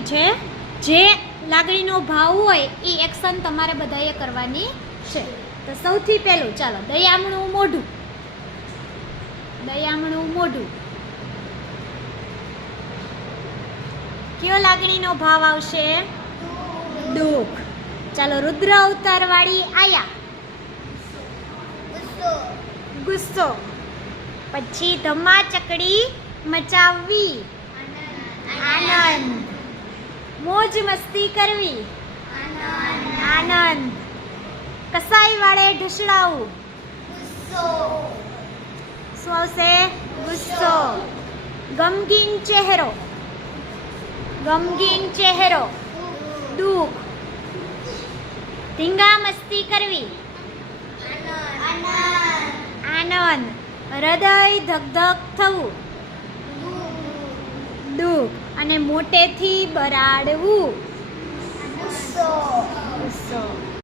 છે જે લાગણીનો ભાવ હોય એ એક્શન તમારે બધાએ કરવાની છે. તો સૌથી પહેલું ચાલો દયામણું મોઢું. દયામણું મોઢું. કયો લાગણીનો ભાવ આવશે? દુઃખ. ચાલો રુદ્ર અવતાર વાળી આયા. ગુસ્સો. પછી ધમા ચકડી મચાવવી. આનંદ. મોજ મસ્તી કરવી. આનંદ. કસાઈ વાળે ઢસડાવું. શું આવશે? ગુસ્સો. ગમગીન ચહેરો. ગમગીન ચહેરો. દુઃખ. ધીંગા મસ્તી કરવી. આનંદ. હૃદય ધક થવું. દુઃખ. અને મોટેથી બરાડવું.